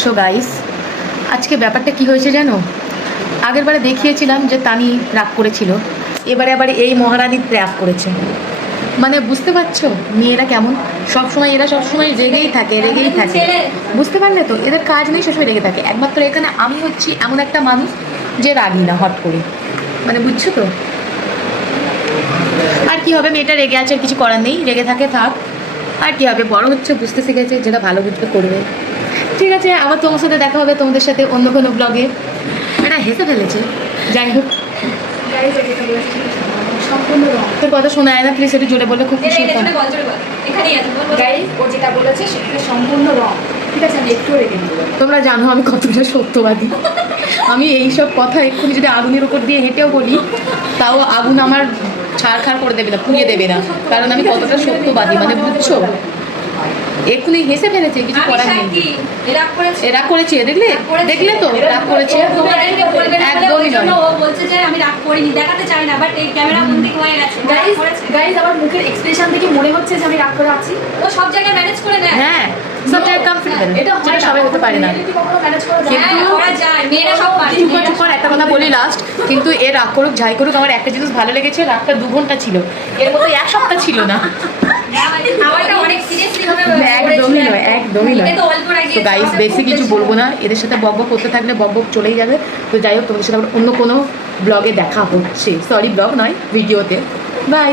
So guys আজকে ব্যাপারটা কি হয়েছে জানো? আগের বারে দেখিয়েছিলাম যে তানি রাগ করেছিল এবারে আবার এই মহারানী রাগ করেছে। মানে বুঝতে পারছ মেয়েরা কেমন? সবসময় এরা সবসময় রেগেই থাকে রেগেই থাকে। বুঝতে পারলে তো? এদের কাজ নেই সবসময় রেগে থাকে। একমাত্র এখানে আমি হচ্ছি এমন একটা মানুষ যে রাগি না হট করে। মানে বুঝছ তো? আর কি হবে? মেয়েটা রেগে আছে আর কিছু করার নেই। রেগে থাকে থাক। আর কি হবে? বড় হচ্ছে বুঝতে শিখেছে যেটা ভালো বুঝতে করবে। ঠিক আছে আবার তোমার সাথে দেখা হবে তোমাদের সাথে অন্য কোনো ব্লগে এটা হেসে ফেলেছে। যাই হোক। তোর কথা শোনা যায় না প্লিজ একটু জোরে বললে খুব খুশি হতাম। যেটা বলেছে সেটা সম্পূর্ণ রং ঠিক আছে আমি একটু রেখে তোমরা জানো আমি কতটা সত্যবাদী। আমি এইসব কথা এক্ষুনি যদি আগুনের উপর দিয়ে হেঁটেও বলি তাও আগুন আমার ছাড় খাড় করে দেবে না পুড়িয়ে দেবে না। কারণ আমি কতটা সত্যবাদী মানে বুঝছ? এক্ষুনি হেসে ফেলেছে কিছু করার নেই। এরা করেছে? দেখলে? দেখলে তো রাগ করেছে। একদমই বলছে যে আমি রাগ করিনি দেখাতে চাই না বাট এই ক্যামেরা বন্দি হয়ে গেছে? গাইজ গাইজ আমার মুখের এক্সপ্রেশন দেখে মনে হচ্ছে যে আমি রাগ করে আছি। ও সব জায়গায় ম্যানেজ করে নেয় হ্যাঁ সব জায়গায় কমফোর্টেবল এটা হয় সবাই হতে পারে না। চুপ চুপ কর, একটা কথা বলি লাস্ট কিন্তু এ রাগ করুক যাই করুক আমার একটা জিনিস ভালো লেগেছে রাগটা দু ঘণ্টা ছিল। এর মধ্যে এক সপ্তাহ ছিল না। একদমই তো তো গাইস বেশি কিছু বলব না। এদের সাথে বক বক করতে থাকলে বক বক চলেই যাবে। তো যাই হোক তোমাদের সাথে আবার অন্য কোনো ব্লগে দেখা হচ্ছে। সরি ব্লগ নয় ভিডিওতে বাই